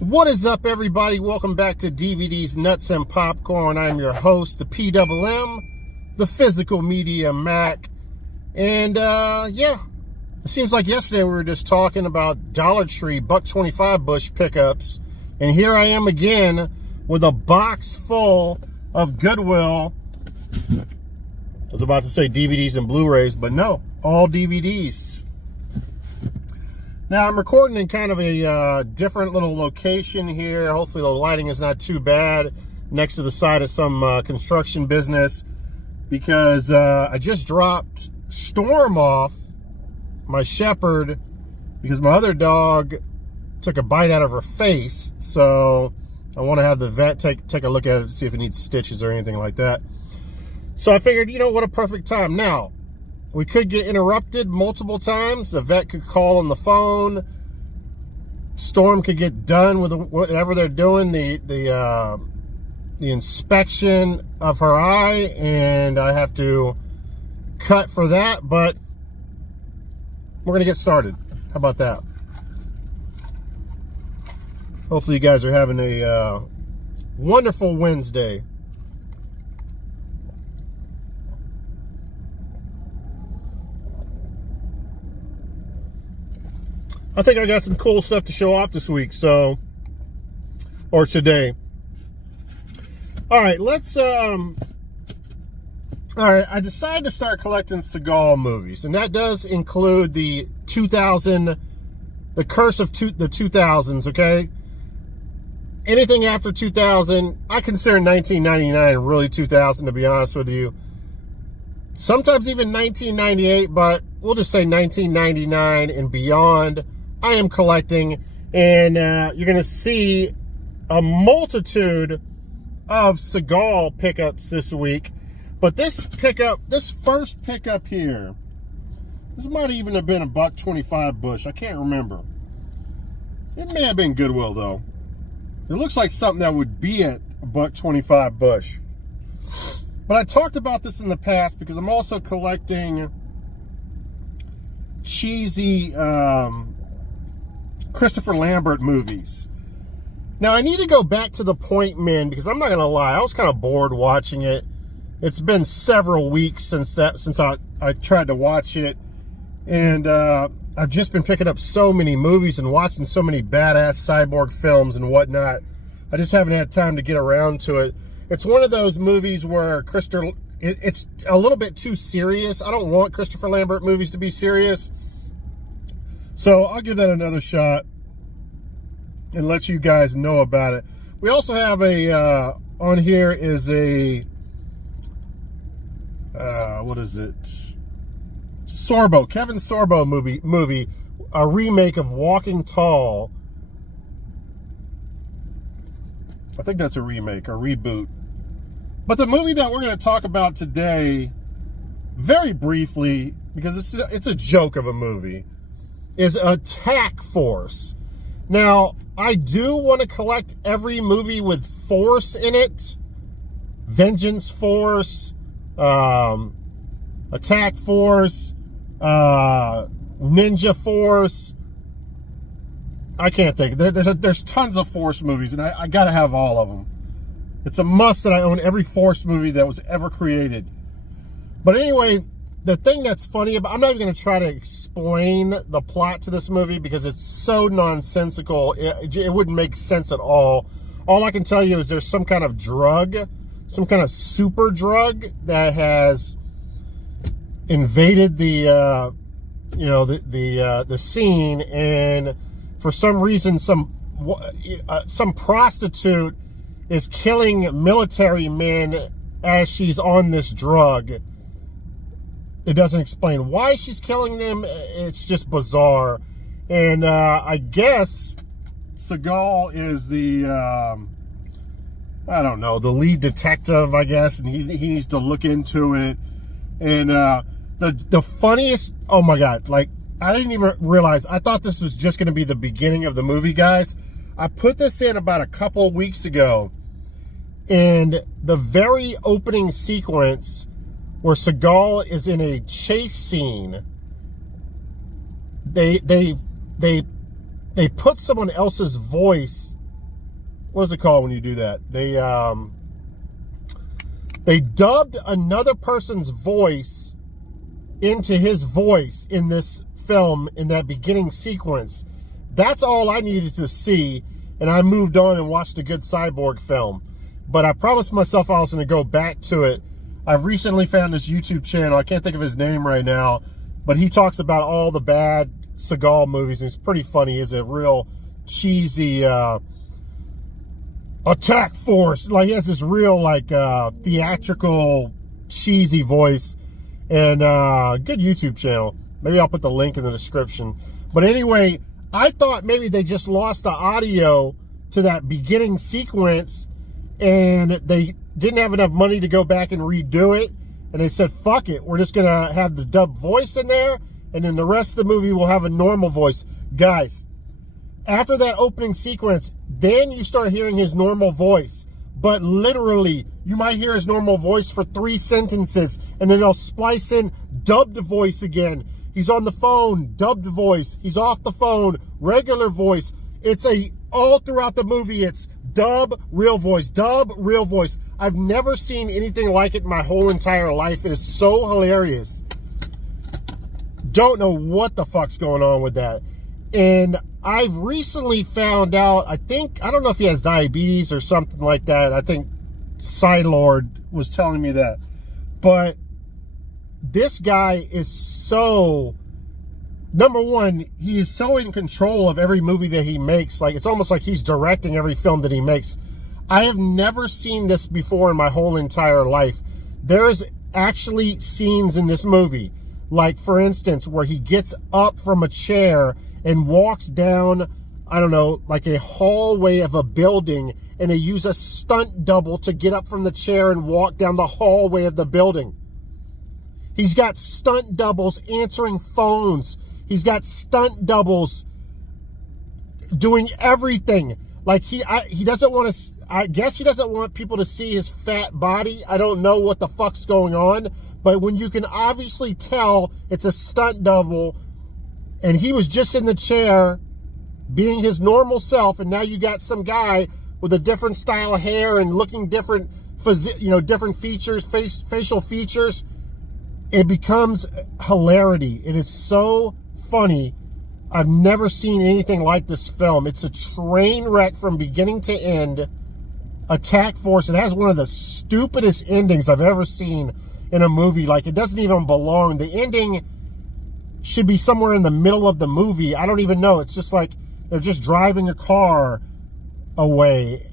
What is up, everybody? Welcome back to DVDs, Nuts, and Popcorn. I'm your host, the PMM, the Physical Media Mac. And, yeah, it seems like yesterday we were just talking about Dollar Tree $1.25 bush pickups. And here I am again with a box full of Goodwill. I was about to say DVDs and Blu-rays, but no, all DVDs. Now, I'm recording in kind of a different little location here. Hopefully the lighting is not too bad, next to the side of some construction business, because I just dropped Storm off, my shepherd, because my other dog took a bite out of her face. So I want to have the vet take a look at it to see if it needs stitches or anything like that. So I figured, you know, what a perfect time. Now, we could get interrupted multiple times. The vet could call on the phone. Storm could get done with whatever they're doing, the inspection of her eye, and I have to cut for that. But we're gonna get started. How about that? Hopefully you guys are having a wonderful Wednesday. I think I got some cool stuff to show off this week, or today. All right, I decided to start collecting Seagal movies, and that does include the Curse of the 2000s, okay? Anything after 2000, I consider 1999 really 2000, to be honest with you. Sometimes even 1998, but we'll just say 1999 and beyond. I am collecting, and you're going to see a multitude of Seagal pickups this week. But this first pickup here, this might even have been a $1.25 bush. I can't remember. It may have been Goodwill, though. It looks like something that would be at a $1.25 bush. But I talked about this in the past because I'm also collecting cheesy Christopher Lambert movies. Now, I need to go back to The Point Men because I'm not going to lie, I was kind of bored watching it. It's been several weeks since I tried to watch it, and I've just been picking up so many movies and watching so many badass cyborg films and whatnot. I just haven't had time to get around to it. It's one of those movies where it's a little bit too serious. I don't want Christopher Lambert movies to be serious. So I'll give that another shot and let you guys know about it. We also have on here is a, what is it? Kevin Sorbo movie, a remake of Walking Tall. I think that's a remake, or reboot. But the movie that we're going to talk about today, very briefly, because it's a joke of a movie, is Attack Force. Now, I do want to collect every movie with Force in it. Vengeance Force, Attack Force, Ninja Force. I can't think. There's tons of Force movies, and I got to have all of them. It's a must that I own every Force movie that was ever created. But anyway, the thing that's funny about, I'm not even going to try to explain the plot to this movie because it's so nonsensical. It wouldn't make sense at all. All I can tell you is there's some kind of drug, some kind of super drug that has invaded the scene, and for some reason, some prostitute is killing military men as she's on this drug. It doesn't explain why she's killing them. It's just bizarre. And I guess Seagal is the, I don't know, the lead detective, I guess. And he needs to look into it. And the funniest, oh my God, like, I didn't even realize, I thought this was just going to be the beginning of the movie, guys. I put this in about a couple of weeks ago. And the very opening sequence where Seagal is in a chase scene, they put someone else's voice what is it called when you do that? They dubbed another person's voice into his voice in this film in that beginning sequence. That's all I needed to see, and I moved on and watched a good Cyborg film. But I promised myself I was going to go back to it. I've recently found this YouTube channel. I can't think of his name right now, but he talks about all the bad Seagal movies, and it's pretty funny. He's a real cheesy attack force. Like, he has this real, like, theatrical, cheesy voice. And good YouTube channel. Maybe I'll put the link in the description. But anyway, I thought maybe they just lost the audio to that beginning sequence and they didn't have enough money to go back and redo it. And they said, fuck it, we're just going to have the dub voice in there, and then the rest of the movie will have a normal voice. Guys, after that opening sequence, then you start hearing his normal voice. But literally, you might hear his normal voice for 3 sentences, and then they'll splice in dubbed voice again. He's on the phone, dubbed voice. He's off the phone, regular voice. It's all throughout the movie, it's dub, real voice, dub, real voice. I've never seen anything like it in my whole entire life. It is so hilarious. Don't know what the fuck's going on with that. And I've recently found out, I don't know if he has diabetes or something like that. I think Sidlord was telling me that. But this guy is so, number one, he is so in control of every movie that he makes. Like, it's almost like he's directing every film that he makes. I have never seen this before in my whole entire life. There's actually scenes in this movie, like, for instance, where he gets up from a chair and walks down, I don't know, like a hallway of a building, and they use a stunt double to get up from the chair and walk down the hallway of the building. He's got stunt doubles answering phones. He's got stunt doubles doing everything. Like, he doesn't want to, I guess he doesn't want people to see his fat body. I don't know what the fuck's going on. But when you can obviously tell it's a stunt double, and he was just in the chair being his normal self, and now you got some guy with a different style of hair and looking different, different features, facial features, it becomes hilarity. It is so funny. I've never seen anything like this film. It's a train wreck from beginning to end. Attack Force. It has one of the stupidest endings I've ever seen in a movie. Like, it doesn't even belong. The ending should be somewhere in the middle of the movie. I don't even know. It's just like they're just driving a car away.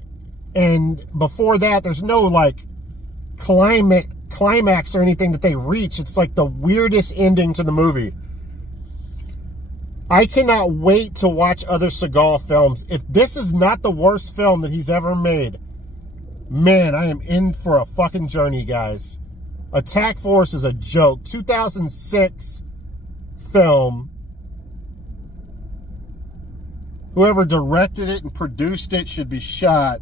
And before that, there's no, like, climax or anything that they reach. It's like the weirdest ending to the movie. I cannot wait to watch other Seagal films. If this is not the worst film that he's ever made, man, I am in for a fucking journey, guys. Attack Force is a joke. 2006 film. Whoever directed it and produced it should be shot.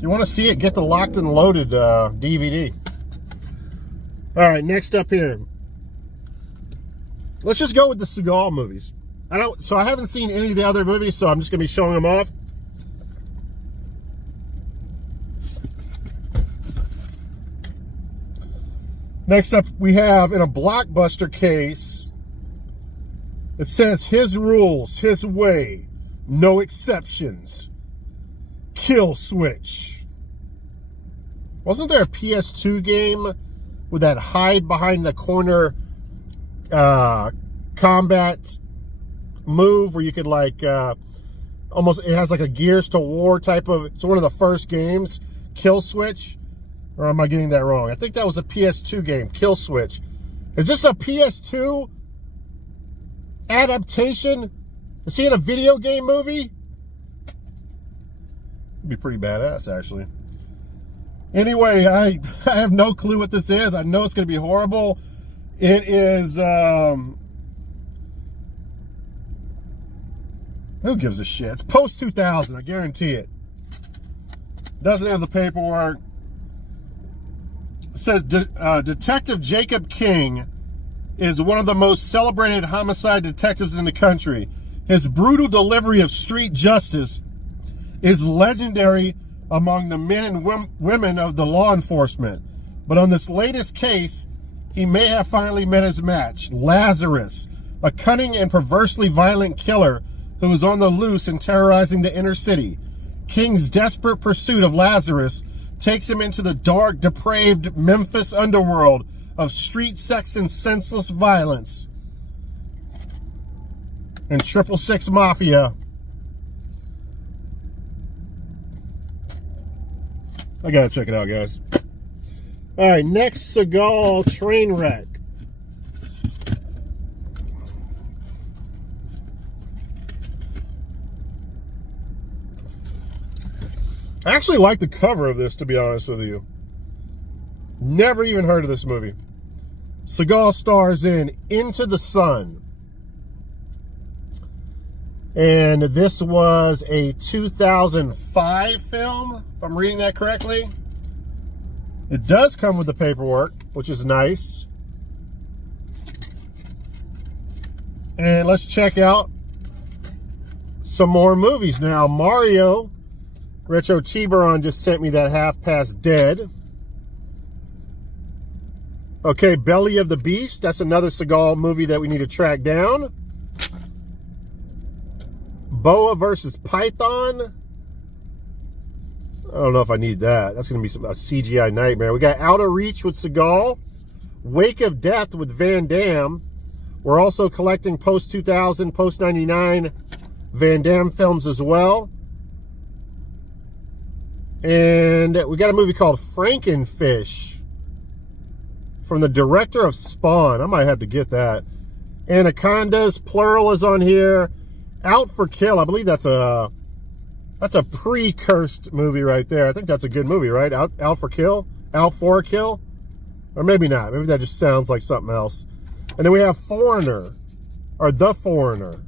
You want to see it? Get the Locked and Loaded DVD. All right, next up here. Let's just go with the Seagal movies. I haven't seen any of the other movies, so I'm just going to be showing them off. Next up, we have, in a blockbuster case, it says, his rules, his way, no exceptions. Kill Switch. Wasn't there a PS2 game with that hide behind the corner combat move where you could, like, almost, it has like a Gears to War type of, it's one of the first games, Kill Switch? Or am I getting that wrong? I think that was a PS2 game, Kill Switch. Is this a PS2 adaptation? Is he in a video game movie? It'd be pretty badass, actually. Anyway, I have no clue what this is. I know it's going to be horrible. It is, who gives a shit? It's post-2000, I guarantee it. Doesn't have the paperwork. It says, Detective Jacob King is one of the most celebrated homicide detectives in the country. His brutal delivery of street justice is legendary among the men and women of the law enforcement. But on this latest case, he may have finally met his match. Lazarus, a cunning and perversely violent killer who is on the loose and terrorizing the inner city. King's desperate pursuit of Lazarus takes him into the dark, depraved Memphis underworld of street sex and senseless violence. And 666 Mafia. I gotta check it out, guys. All right, next Seagal train wreck. I actually like the cover of this, to be honest with you. Never even heard of this movie. Seagal stars in Into the Sun. And this was a 2005 film, if I'm reading that correctly. It does come with the paperwork, which is nice. And let's check out some more movies now. Mario, Retro Tiburon just sent me that Half Past Dead. Okay, Belly of the Beast. That's another Seagal movie that we need to track down. Boa versus Python. I don't know if I need that. That's going to be a CGI nightmare. We got Out of Reach with Seagal. Wake of Death with Van Damme. We're also collecting post-2000, post-99 Van Damme films as well. And we got a movie called Frankenfish from the director of Spawn. I might have to get that. Anacondas, plural, is on here. Out for Kill. I believe that's a pre-cursed movie right there. I think that's a good movie, right? Out for Kill? Out for Kill? Or maybe not. Maybe that just sounds like something else. And then we have Foreigner, or The Foreigner.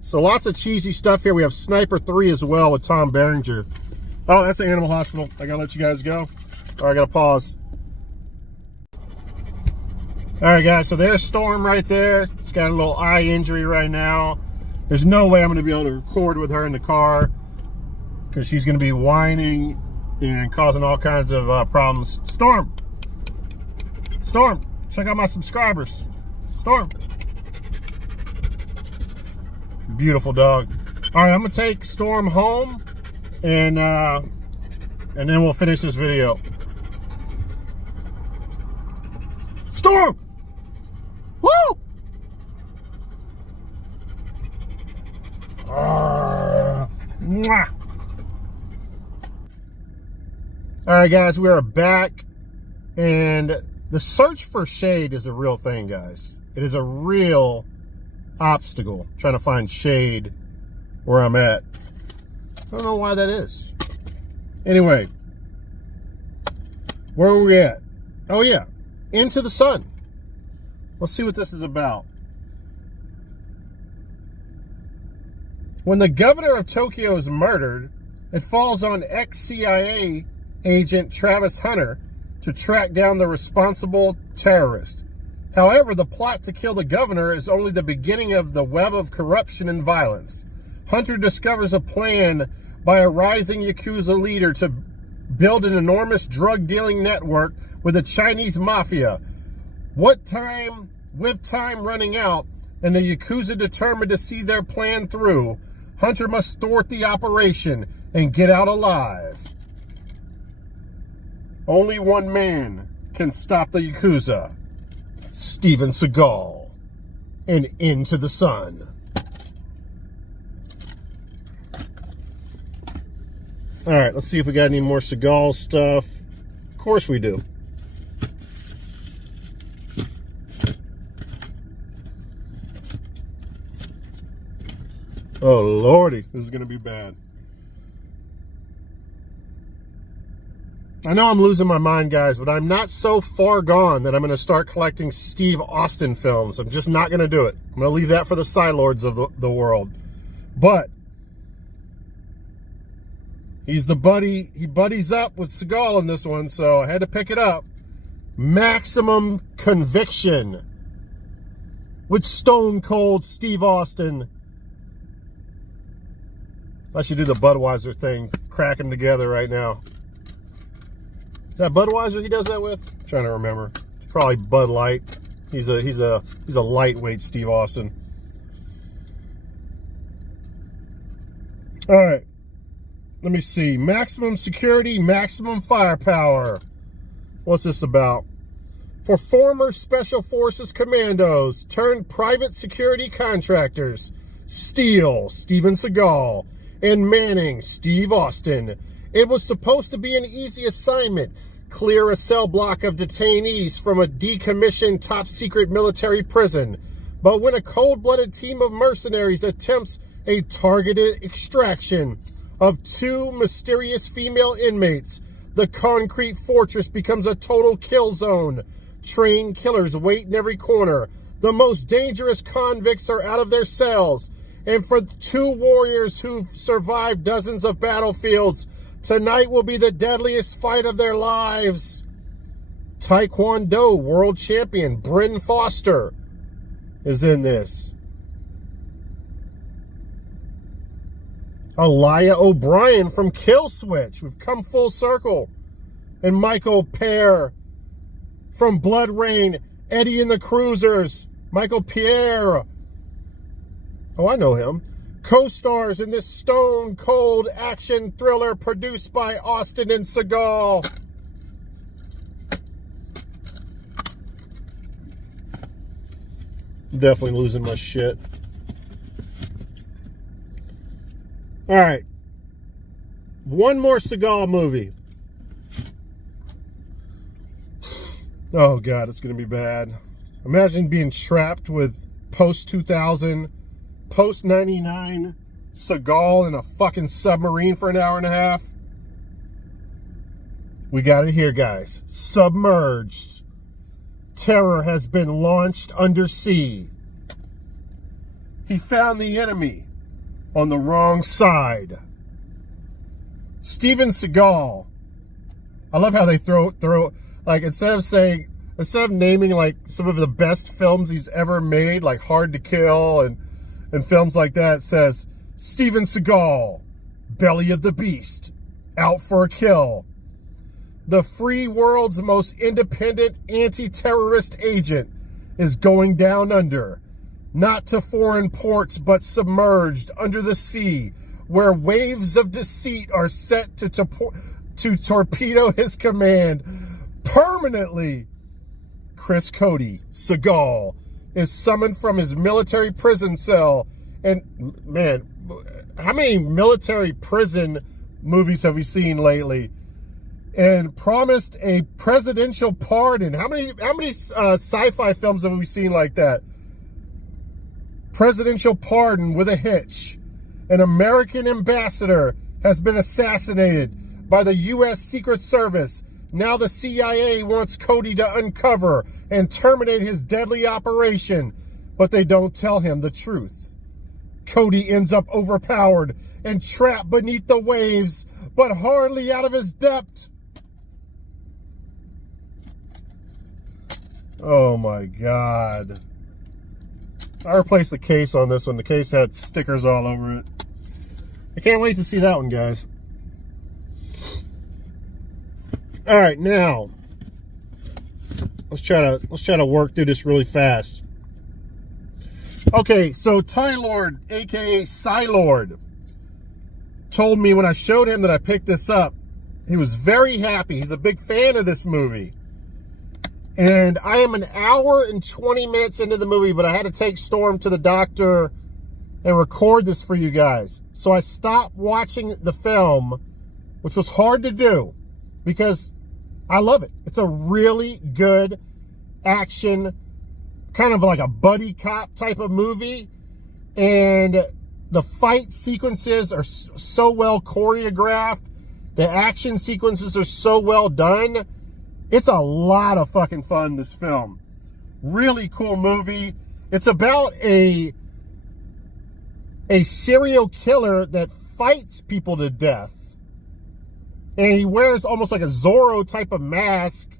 So lots of cheesy stuff here. We have Sniper 3 as well with Tom Berenger. Oh, that's the Animal Hospital. I gotta let you guys go. All right, I gotta pause. All right, guys, so there's Storm right there. She's got a little eye injury right now. There's no way I'm going to be able to record with her in the car because she's going to be whining and causing all kinds of problems. Storm! Storm! Check out my subscribers. Storm! Beautiful dog. All right, I'm going to take Storm home and then we'll finish this video. Storm! Woo! Mwah. All right, guys, we are back, and the search for shade is a real thing, guys. It is a real obstacle trying to find shade where I'm at. I don't know why that is. Anyway, where are we at? Oh yeah, Into the Sun. Let's see what this is about. When the governor of Tokyo is murdered, it falls on ex-CIA agent Travis Hunter to track down the responsible terrorist. However, the plot to kill the governor is only the beginning of the web of corruption and violence. Hunter discovers a plan by a rising Yakuza leader to build an enormous drug-dealing network with the Chinese mafia. With time running out and the Yakuza determined to see their plan through, Hunter must thwart the operation and get out alive. Only one man can stop the Yakuza. Steven Seagal. And Into the Sun. All right, let's see if we got any more Seagal stuff. Of course we do. Oh, Lordy, this is going to be bad. I know I'm losing my mind, guys, but I'm not so far gone that I'm going to start collecting Steve Austin films. I'm just not going to do it. I'm going to leave that for the Psylords of the world. But he's the buddy. He buddies up with Seagal in this one, so I had to pick it up. Maximum Conviction. with Stone Cold Steve Austin. I should do the Budweiser thing, crack them together right now. Is that Budweiser he does that with? I'm trying to remember. It's probably Bud Light. He's a lightweight Steve Austin. All right. Let me see. Maximum security, maximum firepower. What's this about? For former Special Forces commandos turned private security contractors, Steele, Steven Seagal, and Manning, Steve Austin, it was supposed to be an easy assignment. Clear a cell block of detainees from a decommissioned top-secret military prison. But when a cold-blooded team of mercenaries attempts a targeted extraction of 2 mysterious female inmates, the concrete fortress becomes a total kill zone. Trained killers wait in every corner. The most dangerous convicts are out of their cells. And for 2 warriors who've survived dozens of battlefields, tonight will be the deadliest fight of their lives. Taekwondo world champion Bryn Foster is in this. Aliyah O'Brien from Kill Switch. We've come full circle. And Michael Pear from Blood Rain. Eddie and the Cruisers. Michael Pierre. Oh, I know him. Co-stars in this stone cold action thriller produced by Austin and Seagal. I'm definitely losing my shit. All right. One more Seagal movie. Oh, God, it's going to be bad. Imagine being trapped with post-2000, post-99 Seagal in a fucking submarine for an hour and a half. We got it here, guys. Submerged. Terror has been launched undersea. He found the enemy on the wrong side. Steven Seagal. I love how they throw like instead of naming like some of the best films he's ever made, like Hard to Kill and films like that, it says Steven Seagal, Belly of the Beast, Out for a Kill. The free world's most independent anti-terrorist agent is going down under. Not to foreign ports, but submerged under the sea, where waves of deceit are set to torpedo his command permanently. Chris Cody, Seagal, is summoned from his military prison cell. And, man, how many military prison movies have we seen lately? And promised a presidential pardon. How many sci-fi films have we seen like that? Presidential pardon with a hitch. An American ambassador has been assassinated by the U.S. Secret Service. Now the CIA wants Cody to uncover and terminate his deadly operation, but they don't tell him the truth. Cody ends up overpowered and trapped beneath the waves, but hardly out of his depth. Oh my God. I replaced the case on this one. The case had stickers all over it. I can't wait to see that one, guys. All right, now let's try to work through this really fast. Okay, so Ty Lord, aka Sci-Lord, told me when I showed him that I picked this up, he was very happy. He's a big fan of this movie. And I am an hour and 20 minutes into the movie, but I had to take Storm to the doctor and record this for you guys. So I stopped watching the film, which was hard to do because I love it. It's a really good action, kind of like a buddy cop type of movie. And the fight sequences are so well choreographed. The action sequences are so well done. It's a lot of fucking fun, this film. Really cool movie. It's about a serial killer that fights people to death. And he wears almost like a Zorro type of mask.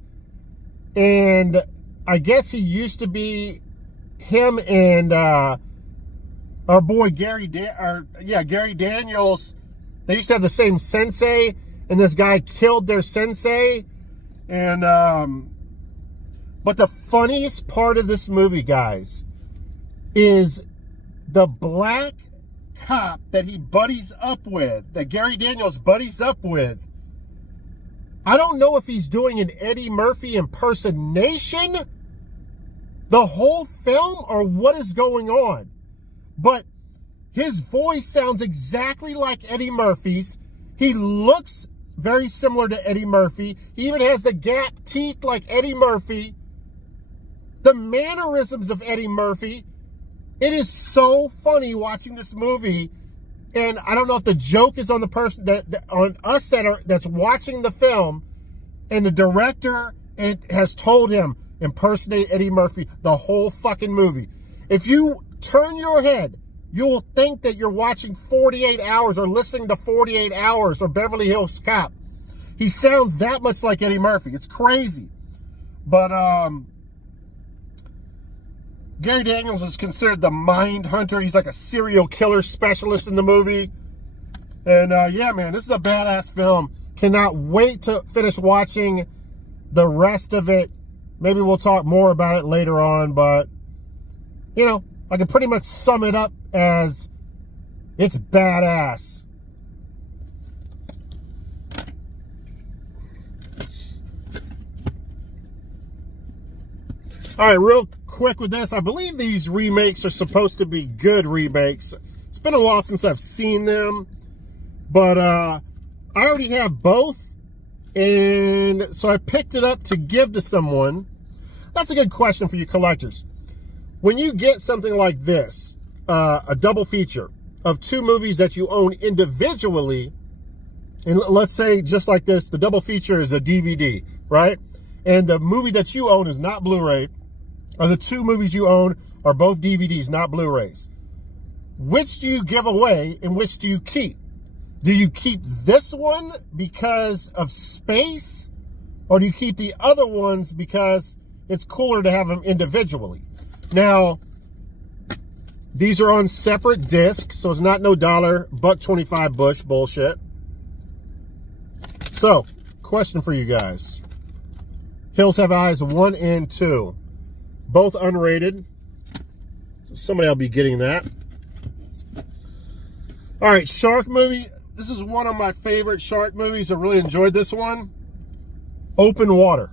And I guess he used to be him and our boy Gary Daniels, they used to have the same sensei, and this guy killed their sensei. And but the funniest part of this movie, guys, is the black cop that he buddies up with, that Gary Daniels buddies up with. I don't know if he's doing an Eddie Murphy impersonation the whole film or what is going on, but his voice sounds exactly like Eddie Murphy's. He looks very similar to Eddie Murphy. He even has the gap teeth like Eddie Murphy. The mannerisms of Eddie Murphy. It is so funny watching this movie, and I don't know if the joke is on the person on us that's watching the film, and the director has told him impersonate Eddie Murphy the whole fucking movie. If you turn your head, you will think that you're watching 48 Hours or listening to 48 Hours or Beverly Hills Cop. He sounds that much like Eddie Murphy. It's crazy. But Gary Daniels is considered the mind hunter. He's like a serial killer specialist in the movie. And yeah, man, this is a badass film. Cannot wait to finish watching the rest of it. Maybe we'll talk more about it later on, but you know, I can pretty much sum it up as it's badass. All right, real quick with this. I believe these remakes are supposed to be good remakes. It's been a while since I've seen them, but I already have both, and so I picked it up to give to someone. That's a good question for you collectors. When you get something like this, a double feature of two movies that you own individually, and let's say just like this, the double feature is a DVD, right? And the movie that you own is not Blu-ray, or the two movies you own are both DVDs, not Blu-rays. Which do you give away and which do you keep? Do you keep this one because of space, or do you keep the other ones because it's cooler to have them individually? Now, these are on separate discs, so it's not no $1.25 Bush bullshit. So, question for you guys. Hills Have Eyes 1 and 2. Both unrated. So somebody will be getting that. All right, shark movie. This is one of my favorite shark movies. I really enjoyed this one. Open Water.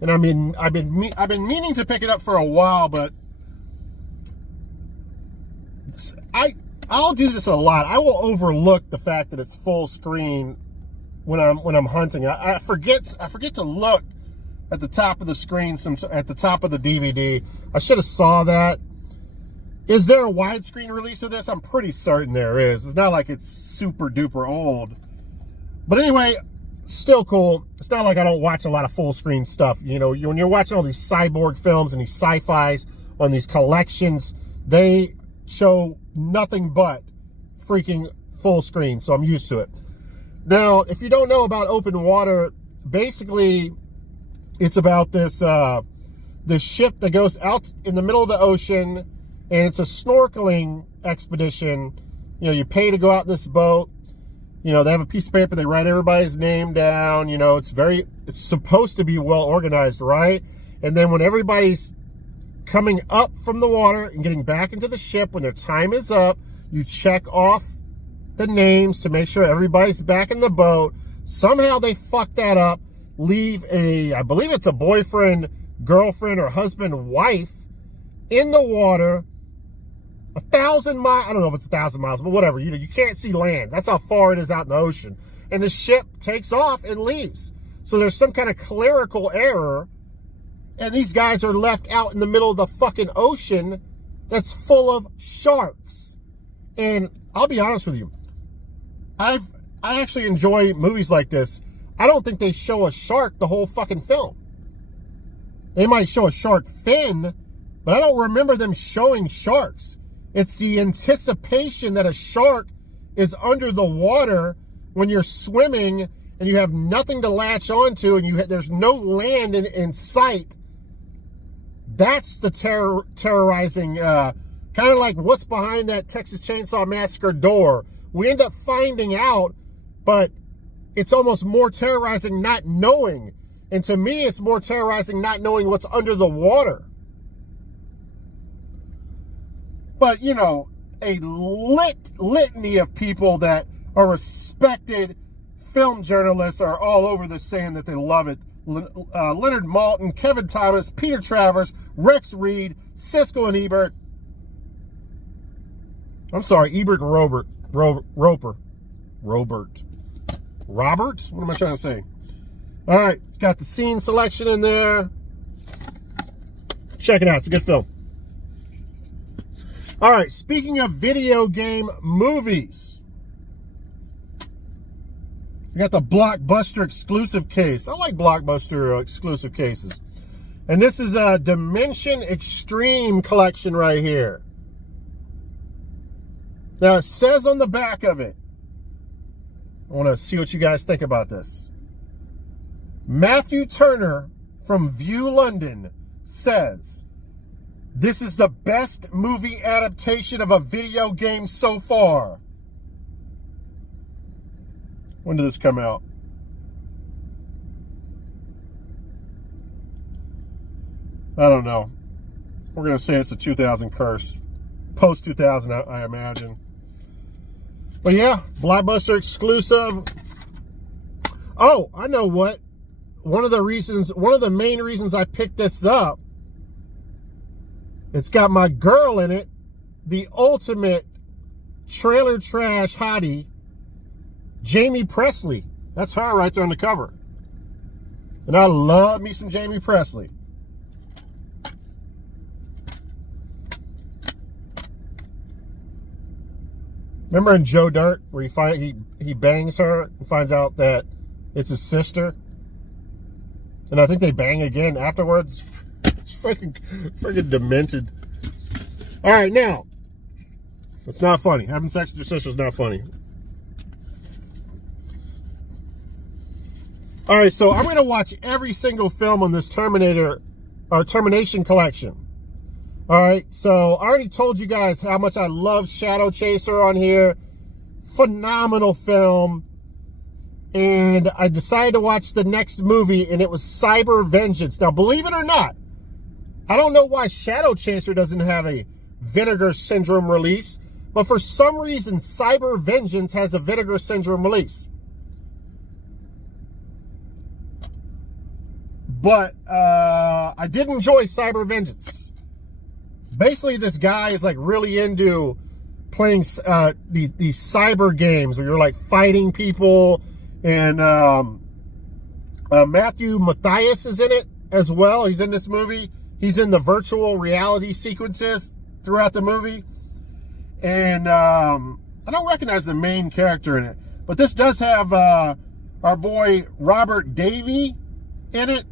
And I mean, I've been meaning to pick it up for a while, but I'll do this a lot. I will overlook the fact that it's full screen when I'm hunting. I forget to look at the top of the screen, at the top of the DVD. I should have saw that. Is there a widescreen release of this? I'm pretty certain there is. It's not like it's super duper old. But anyway, still cool. It's not like I don't watch a lot of full screen stuff. You know, when you're watching all these cyborg films and these sci-fis on these collections, they show nothing but freaking full screen. So I'm used to it. Now, if you don't know about Open Water, basically it's about this this ship that goes out in the middle of the ocean, and it's a snorkeling expedition. You know, you pay to go out in this boat. You know, they have a piece of paper, they write everybody's name down. You know, it's supposed to be well organized, right? And then when everybody's coming up from the water and getting back into the ship, when their time is up, you check off the names to make sure everybody's back in the boat. Somehow they fuck that up, leave I believe it's a boyfriend, girlfriend, or husband, wife in the water 1,000 miles. I don't know if it's 1,000 miles, but whatever. You can't see land. That's how far it is out in the ocean. And the ship takes off and leaves. So there's some kind of clerical error, and these guys are left out in the middle of the fucking ocean that's full of sharks. And I'll be honest with you, I actually enjoy movies like this. I don't think they show a shark the whole fucking film. They might show a shark fin, but I don't remember them showing sharks. It's the anticipation that a shark is under the water when you're swimming and you have nothing to latch onto and there's no land in sight. That's the terrorizing, kind of like what's behind that Texas Chainsaw Massacre door. We end up finding out, but it's almost more terrorizing not knowing. And to me, it's more terrorizing not knowing what's under the water. But, you know, a litany of people that are respected film journalists are all over this saying that they love it. Leonard Maltin, Kevin Thomas, Peter Travers, Rex Reed, Siskel and Ebert. I'm sorry, Ebert and Robert. Robert? What am I trying to say? All right, it's got the scene selection in there. Check it out. It's a good film. All right, speaking of video game movies, you got the Blockbuster exclusive case. I like Blockbuster exclusive cases. And this is a Dimension Extreme collection right here. Now, it says on the back of it, I want to see what you guys think about this. Matthew Turner from View London says, "This is the best movie adaptation of a video game so far." When did this come out? I don't know. We're going to say it's a 2000 curse. Post 2000, I imagine. But yeah, Blockbuster exclusive. Oh, I know what. One of the main reasons I picked this up, it's got my girl in it, the ultimate trailer trash hottie, Jamie Presley. That's her right there on the cover. And I love me some Jamie Presley. Remember in Joe Dirt where he bangs her and finds out that it's his sister? And I think they bang again afterwards. It's freaking demented. All right, now, it's not funny. Having sex with your sister is not funny. All right, so I'm going to watch every single film on this Termination collection. All right, so I already told you guys how much I love Shadow Chaser on here. Phenomenal film. And I decided to watch the next movie, and it was Cyber Vengeance. Now, believe it or not, I don't know why Shadow Chaser doesn't have a Vinegar Syndrome release, but for some reason, Cyber Vengeance has a Vinegar Syndrome release. But I did enjoy Cyber Vengeance. Basically, this guy is like really into playing these cyber games where you're like fighting people. And Matthew Mathias is in it as well. He's in this movie. He's in the virtual reality sequences throughout the movie. And I don't recognize the main character in it. But this does have our boy Robert Davi in it.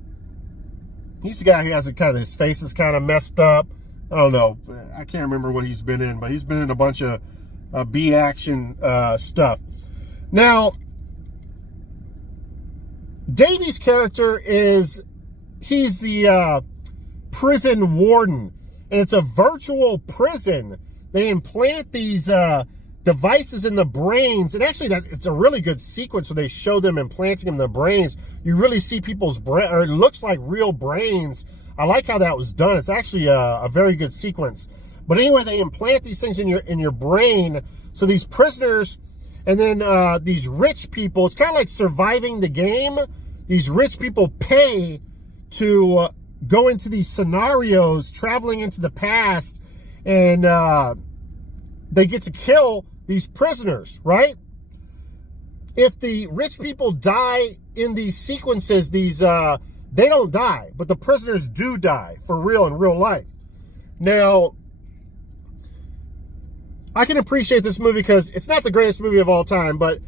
He's the guy who has his face is kind of messed up. I don't know. I can't remember what he's been in. But he's been in a bunch of B-action stuff. Now, Davy's character he's the prison warden, and it's a virtual prison. They implant these devices in the brains, and actually it's a really good sequence where they show them implanting them in the brains. You really see people's brain, or it looks like real brains. I like how that was done. It's actually a very good sequence. But anyway, they implant these things in your brain, so these prisoners, and then these rich people, it's kind of like Surviving the Game. These rich people pay to go into these scenarios, traveling into the past, and they get to kill these prisoners, right? If the rich people die in these sequences, they don't die, but the prisoners do die for real in real life. Now, I can appreciate this movie because it's not the greatest movie of all time, but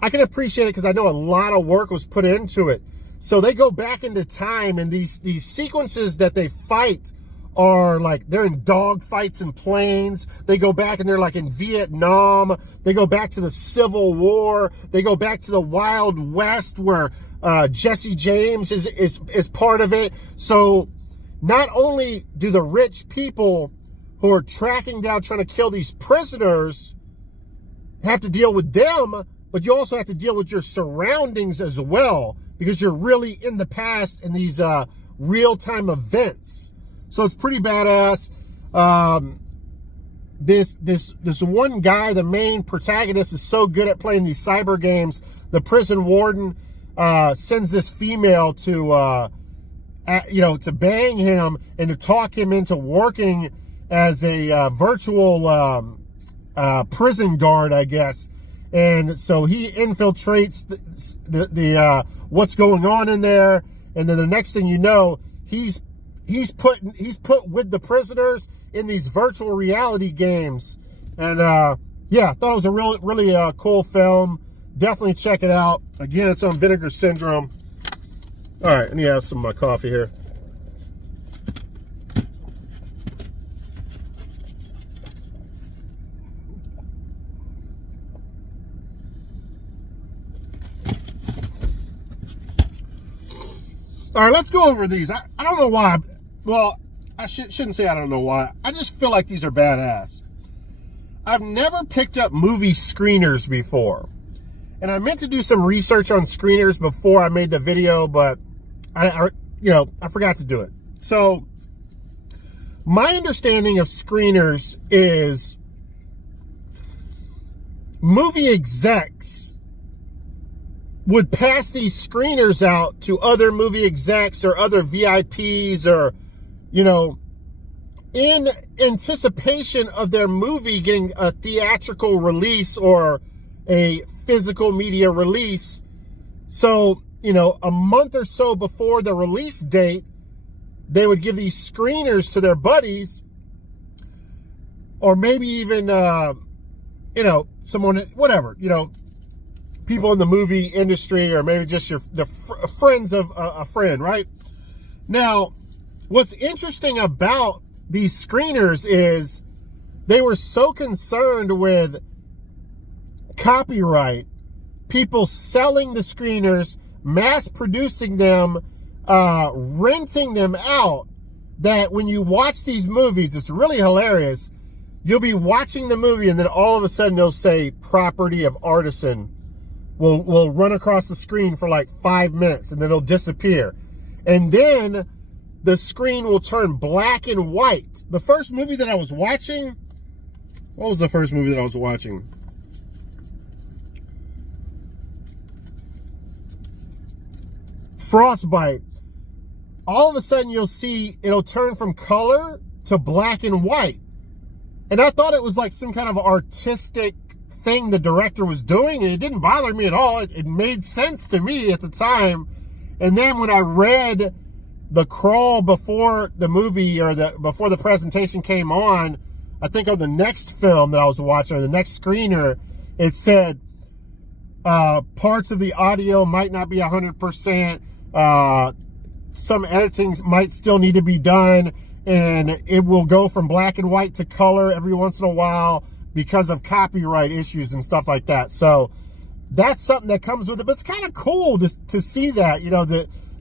I can appreciate it because I know a lot of work was put into it. So they go back into time, and these sequences that they fight are like, they're in dog fights and planes. They go back and they're like in Vietnam. They go back to the Civil War. They go back to the Wild West where Jesse James is part of it. So not only do the rich people who are tracking down, trying to kill these prisoners, have to deal with them, but you also have to deal with your surroundings as well, because you're really in the past in these real-time events. So it's pretty badass. This one guy, the main protagonist, is so good at playing these cyber games. The prison warden sends this female to to bang him and to talk him into working as a virtual prison guard, I guess. And so he infiltrates the what's going on in there, and then the next thing you know, he's put with the prisoners in these virtual reality games. And yeah, I thought it was a really cool film. Definitely check it out. Again, it's on Vinegar Syndrome. All right, let me have some coffee here. All right, let's go over these. I don't know why. Well, I shouldn't say I don't know why. I just feel like these are badass. I've never picked up movie screeners before. And I meant to do some research on screeners before I made the video, but I forgot to do it. So my understanding of screeners is movie execs would pass these screeners out to other movie execs or other VIPs, or, in anticipation of their movie getting a theatrical release or a physical media release. So, a month or so before the release date, they would give these screeners to their buddies, or maybe even, someone, whatever, people in the movie industry, or maybe just the friends of a friend, right? Now, what's interesting about these screeners is they were so concerned with copyright, people selling the screeners, mass producing them, renting them out, that when you watch these movies, it's really hilarious. You'll be watching the movie, and then all of a sudden they'll say property of artisan will run across the screen for like 5 minutes, and then it'll disappear. And then the screen will turn black and white. The first movie that I was watching, what was the first movie that I was watching? Frostbite. All of a sudden you'll see it'll turn from color to black and white. And I thought it was like some kind of artistic thing the director was doing, and it didn't bother me at all. It made sense to me at the time. And then when I read the crawl before the movie, or before the presentation came on, I think on the next film that I was watching, or the next screener, it said parts of the audio might not be 100%. Some editing might still need to be done, and it will go from black and white to color every once in a while because of copyright issues and stuff like that. So that's something that comes with it. But it's kind of cool to see that,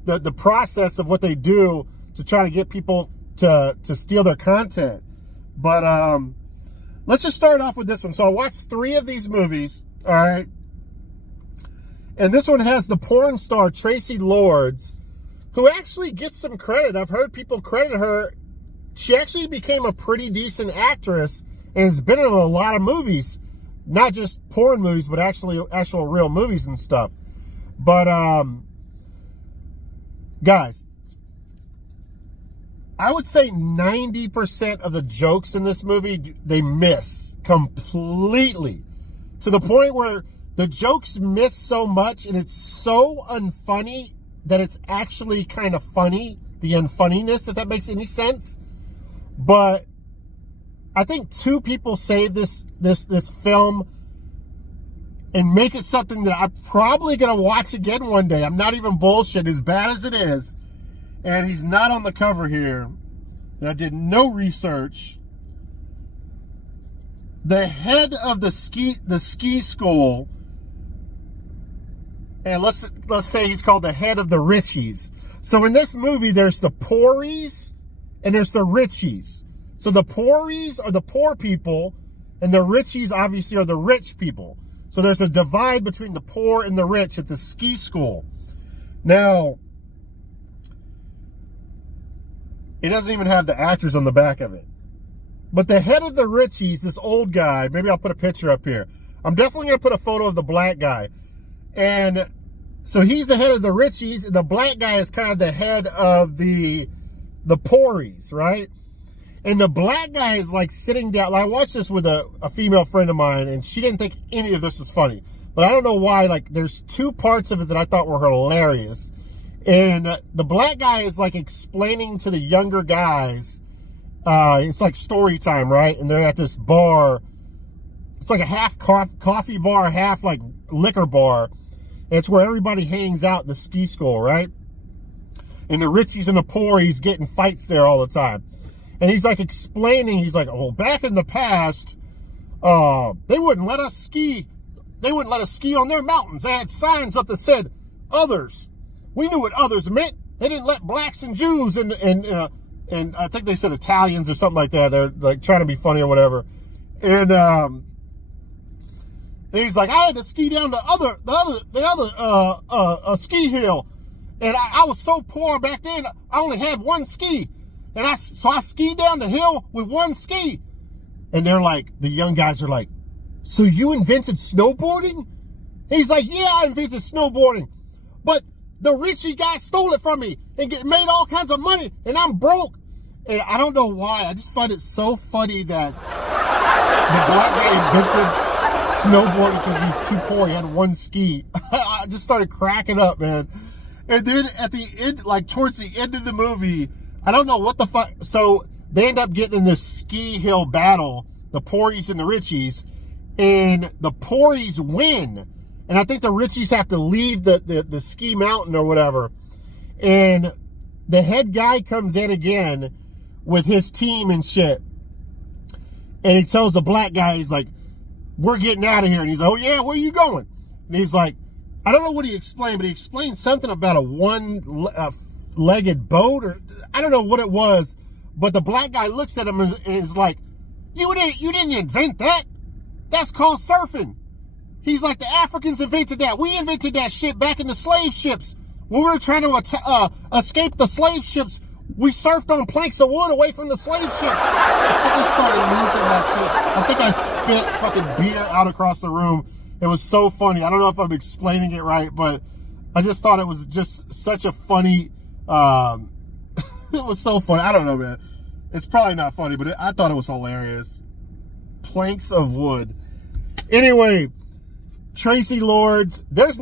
the process of what they do to try to get people to steal their content. But let's just start off with this one. So I watched 3 of these movies, all right? And this one has the porn star Tracy Lords, who actually gets some credit. I've heard people credit her. She actually became a pretty decent actress and has been in a lot of movies, not just porn movies, but actual real movies and stuff. But guys, I would say 90% of the jokes in this movie, they miss completely, to the point where the jokes miss so much and it's so unfunny that it's actually kind of funny, the unfunniness, if that makes any sense. But I think 2 people save this film and make it something that I'm probably going to watch again one day. I'm not even bullshit, as bad as it is. And he's not on the cover here. And I did no research. The head of the ski school, and let's say he's called the head of the Richies. So in this movie, there's the Pories and there's the richies. So the poories are the poor people, and the richies obviously are the rich people. So there's a divide between the poor and the rich at the ski school. Now, it doesn't even have the actors on the back of it. But the head of the richies, this old guy, maybe I'll put a picture up here. I'm definitely going to put a photo of the black guy. And so he's the head of the richies, and the black guy is kind of the head of the poories, right? And the black guy is like sitting down. Like, I watched this with a female friend of mine, and she didn't think any of this was funny. But I don't know why. Like, there's two parts of it that I thought were hilarious. And the black guy is like explaining to the younger guys, it's like story time, right? And they're at this bar. It's like a half coffee bar, half like liquor bar. And it's where everybody hangs out in the ski school, right? And the richies and the poories getting fights there all the time. And he's like explaining, he's like, oh, back in the past, they wouldn't let us ski. They wouldn't let us ski on their mountains. They had signs up that said, others. We knew what others meant. They didn't let blacks and Jews and I think they said Italians or something like that. They're like trying to be funny or whatever. And he's like, I had to ski down the other ski hill. And I was so poor back then, I only had one ski. And so I skied down the hill with one ski. And they're like, the young guys are like, so you invented snowboarding? And he's like, yeah, I invented snowboarding. But the richie guy stole it from me and made all kinds of money, and I'm broke. And I don't know why. I just find it so funny that the black guy invented snowboarding because he's too poor. He had one ski. I just started cracking up, man. And then at the end, like towards the end of the movie, I don't know what the fuck. So they end up getting in this ski hill battle, the poories and the richies, and the poories win. And I think the richies have to leave the ski mountain or whatever. And the head guy comes in again with his team and shit. And he tells the black guy, he's like, we're getting out of here. And he's like, oh yeah, where are you going? And he's like, I don't know what he explained, but he explained something about a one-legged boat, or I don't know what it was. But the black guy looks at him and is like, you didn't invent that. That's called surfing. He's like, the Africans invented that. We invented that shit back in the slave ships. When we were trying to escape the slave ships, we surfed on planks of wood away from the slave ships. I just started losing that shit. I think I spit fucking beer out across the room. It was so funny. I don't know if I'm explaining it right, but I just thought it was just such a funny, it was so funny. I don't know, man. It's probably not funny, but I thought it was hilarious. Planks of wood. Anyway, Tracy Lords, there's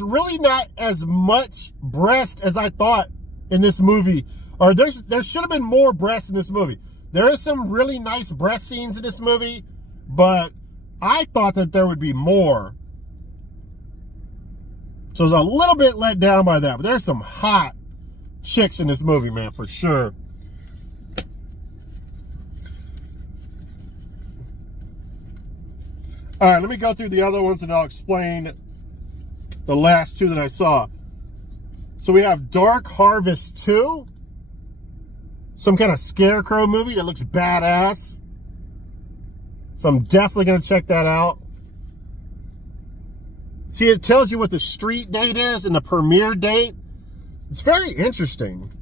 really not as much breast as I thought in this movie. Or there should have been more breast in this movie. There is some really nice breast scenes in this movie, but I thought that there would be more. So I was a little bit let down by that. But there's some hot chicks in this movie, man, for sure. All right, let me go through the other ones and I'll explain the last two that I saw. So we have Dark Harvest 2. Some kind of scarecrow movie that looks badass. So I'm definitely going to check that out. See, it tells you what the street date is and the premiere date. It's very interesting.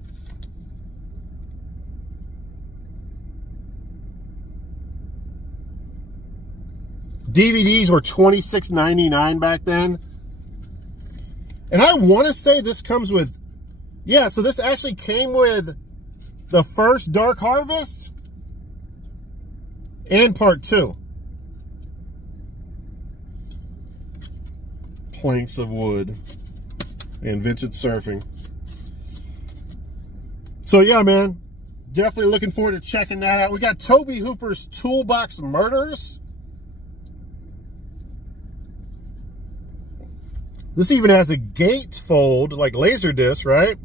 DVDs were $26.99 back then. And I want to say this comes with, yeah, so this actually came with the first Dark Harvest and part 2. Planks of wood. They invented surfing. So yeah, man, definitely looking forward to checking that out. We got Toby Hooper's Toolbox Murders. This even has a gatefold, like Laserdisc, right?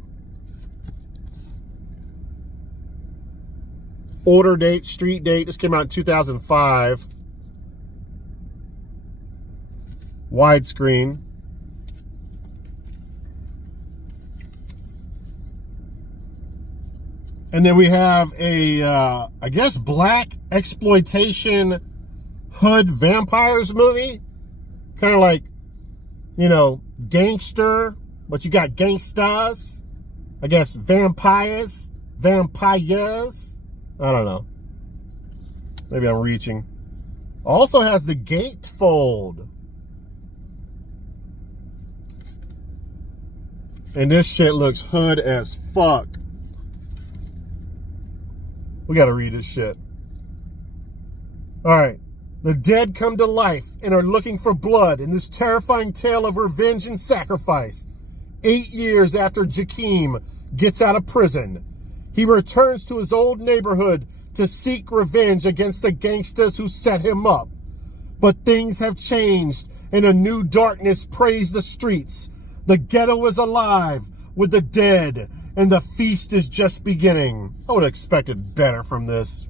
Order date, street date. This came out in 2005. Widescreen. And then we have a, I guess, black exploitation hood vampires movie. Kind of like, you know, gangster, but you got gangstas. I guess vampires. I don't know. Maybe I'm reaching. Also has the gatefold. And this shit looks hood as fuck. We gotta read this shit. Alright. The dead come to life and are looking for blood in this terrifying tale of revenge and sacrifice. 8 years after Jakeem gets out of prison, he returns to his old neighborhood to seek revenge against the gangsters who set him up. But things have changed and a new darkness preys the streets. The ghetto is alive with the dead and the feast is just beginning. I would have expected better from this.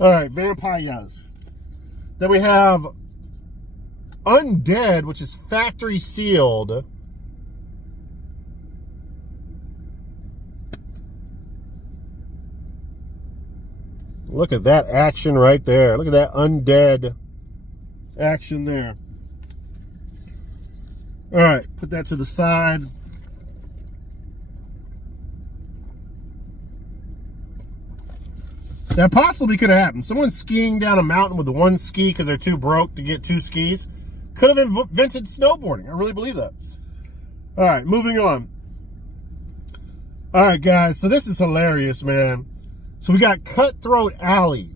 All right, vampires. Then we have Undead, which is factory sealed. Look at that action right there. Look at that Undead action there. All right, put that to the side. That possibly could have happened. Someone skiing down a mountain with the one ski because they're too broke to get two skis could have invented snowboarding. I really believe that. All right, moving on. All right, guys, so this is hilarious, man. So we got Cutthroat Alley.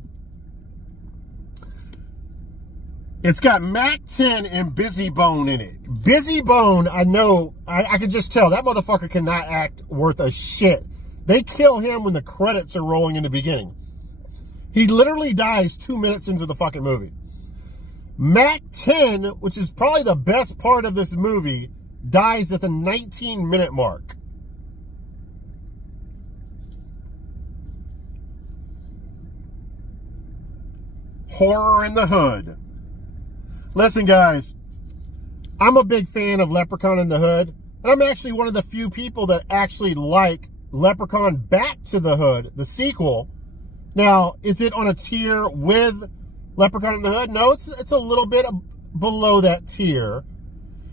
It's got Mac 10 and Busy Bone in it. Busy Bone, I know, I could just tell that motherfucker cannot act worth a shit. They kill him when the credits are rolling in the beginning. He literally dies 2 minutes into the fucking movie. Mac 10, which is probably the best part of this movie, dies at the 19-minute mark. Horror in the Hood. Listen, guys, I'm a big fan of Leprechaun in the Hood, and I'm actually one of the few people that actually like Leprechaun Back to the Hood, the sequel. Now, is it on a tier with Leprechaun in the Hood? No, it's a little bit below that tier.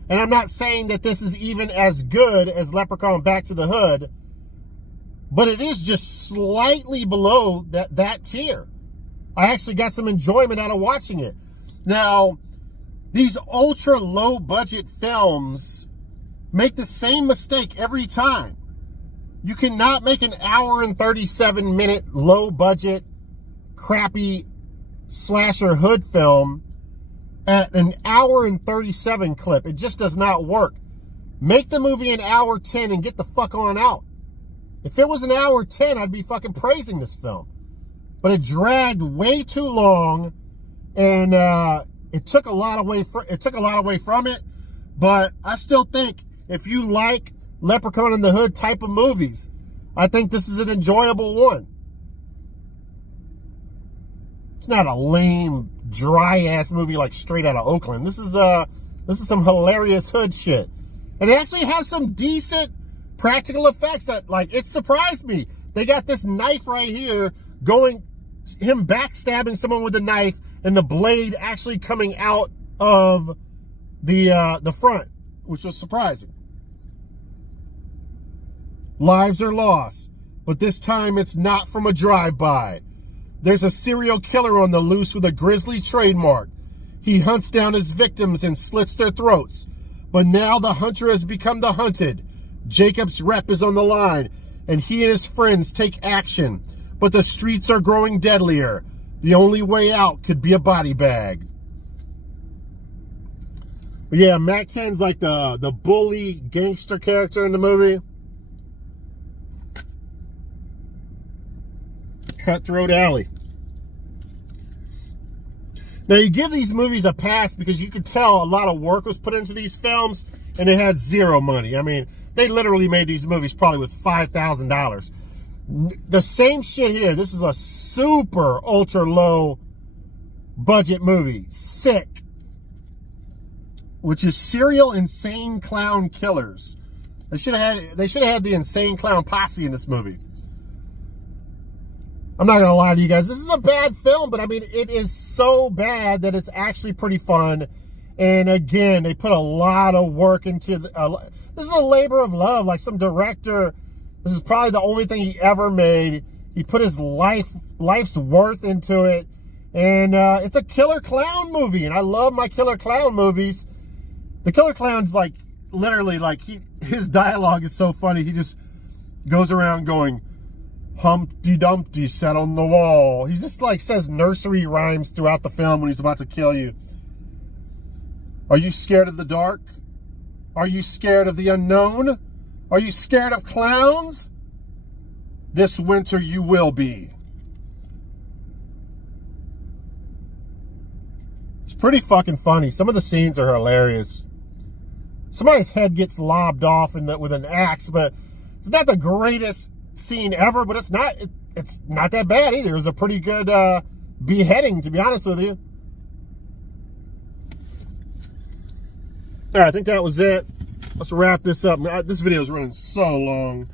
And I'm not saying that this is even as good as Leprechaun Back to the Hood, but it is just slightly below that tier. I actually got some enjoyment out of watching it. Now, these ultra low budget films make the same mistake every time. You cannot make an hour and 37 minute low budget crappy slasher hood film at an hour and 37 clip. It just does not work. Make the movie an hour 10 and get the fuck on out. If it was an hour 10, I'd be fucking praising this film. But it dragged way too long, and it took a lot away from it. But I still think if you like Leprechaun in the Hood type of movies, I think this is an enjoyable one. It's not a lame, dry ass movie like Straight Outta Oakland. This is some hilarious hood shit, and it actually has some decent practical effects that, like, it surprised me. They got this knife right here going, him backstabbing someone with a knife, and the blade actually coming out of the front, which was surprising. Lives are lost, but this time it's not from a drive-by. There's a serial killer on the loose with a grisly trademark. He hunts down his victims and slits their throats. But now the hunter has become the hunted. Jacob's rep is on the line, and he and his friends take action. But the streets are growing deadlier. The only way out could be a body bag. But yeah, Mac 10's like the bully gangster character in the movie. Cutthroat Alley. Now, you give these movies a pass because you could tell a lot of work was put into these films and they had zero money. I mean, they literally made these movies probably with $5,000. The same shit here. This is a super ultra low budget movie. Sick. Which is Serial Insane Clown Killers. They should have had the Insane Clown Posse in this movie. I'm not gonna lie to you guys, this is a bad film, but I mean, it is so bad that it's actually pretty fun. And again, they put a lot of work into this is a labor of love. Like, some director, this is probably the only thing he ever made. He put his life's worth into it. And it's a killer clown movie, and I love my killer clown movies. The killer clown's like, literally, like, his dialogue is so funny. He just goes around going, Humpty Dumpty sat on the wall. He just like says nursery rhymes throughout the film when he's about to kill you. Are you scared of the dark? Are you scared of the unknown? Are you scared of clowns? This winter you will be. It's pretty fucking funny. Some of the scenes are hilarious. Somebody's head gets lobbed off with an axe, but it's not the greatest scene ever, but it's not that bad either. It was a pretty good beheading, to be honest with you. All right, I think that was it. Let's wrap this up. This video is running so long.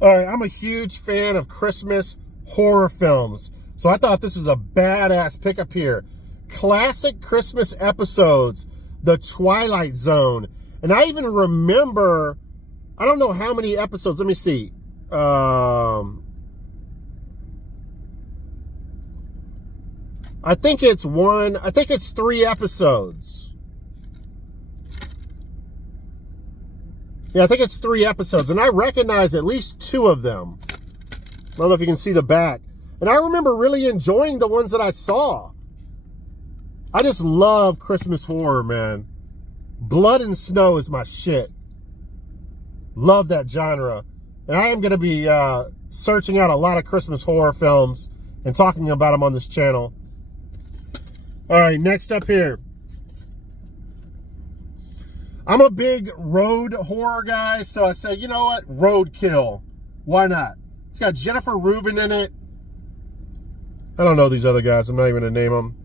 All right, I'm a huge fan of Christmas horror films, so I thought this was a badass pickup here. Classic Christmas episodes, The Twilight Zone. And I even remember, I don't know how many episodes. Let me see. I think it's 3 episodes. Yeah, I think it's 3 episodes. And I recognize at least 2 of them. I don't know if you can see the back. And I remember really enjoying the ones that I saw. I just love Christmas horror, man. Blood and Snow is my shit. Love that genre. And I am going to be searching out a lot of Christmas horror films and talking about them on this channel. All right, next up here. I'm a big road horror guy, so I said, you know what? Roadkill. Why not? It's got Jennifer Rubin in it. I don't know these other guys. I'm not even going to name them.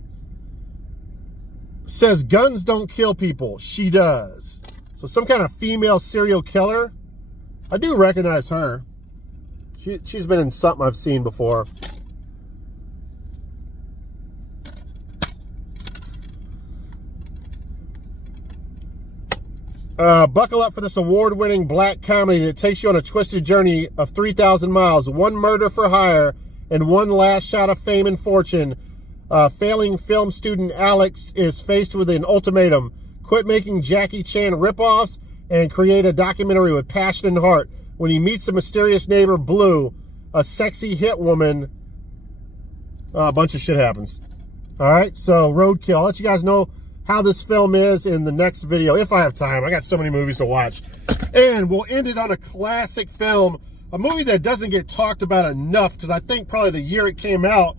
It says guns don't kill people. She does. So some kind of female serial killer. I do recognize her. She's been in something I've seen before. Buckle up for this award-winning black comedy that takes you on a twisted journey of 3,000 miles, one murder for hire, and one last shot of fame and fortune. Failing film student Alex is faced with an ultimatum. Quit making Jackie Chan ripoffs and create a documentary with passion and heart. When he meets the mysterious neighbor Blue, a sexy hit woman, a bunch of shit happens. All right, so Roadkill. I'll let you guys know how this film is in the next video, if I have time. I got so many movies to watch. And we'll end it on a classic film, a movie that doesn't get talked about enough, because I think probably the year it came out,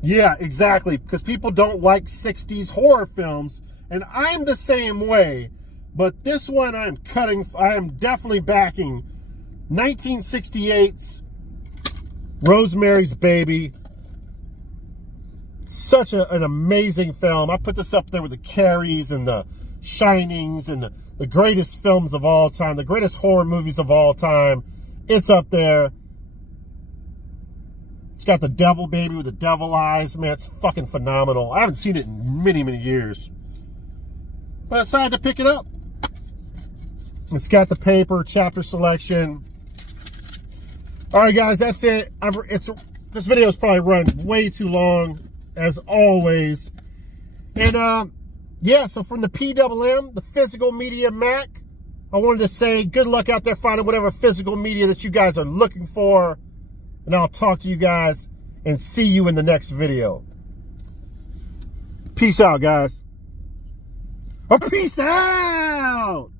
yeah, exactly, because people don't like 60s horror films, and I'm the same way. But this one I am definitely backing. 1968's Rosemary's Baby. Such an amazing film. I put this up there with the Carries and the Shinings and the greatest films of all time, the greatest horror movies of all time. It's up there. It's got the devil baby with the devil eyes. Man, it's fucking phenomenal. I haven't seen it in many, many years, but I decided to pick it up. It's got the paper, chapter selection. All right, guys, that's it. This video is probably run way too long, as always. And yeah, so from the PWM, the Physical Media Mac, I wanted to say good luck out there finding whatever physical media that you guys are looking for. And I'll talk to you guys and see you in the next video. Peace out, guys. Peace out!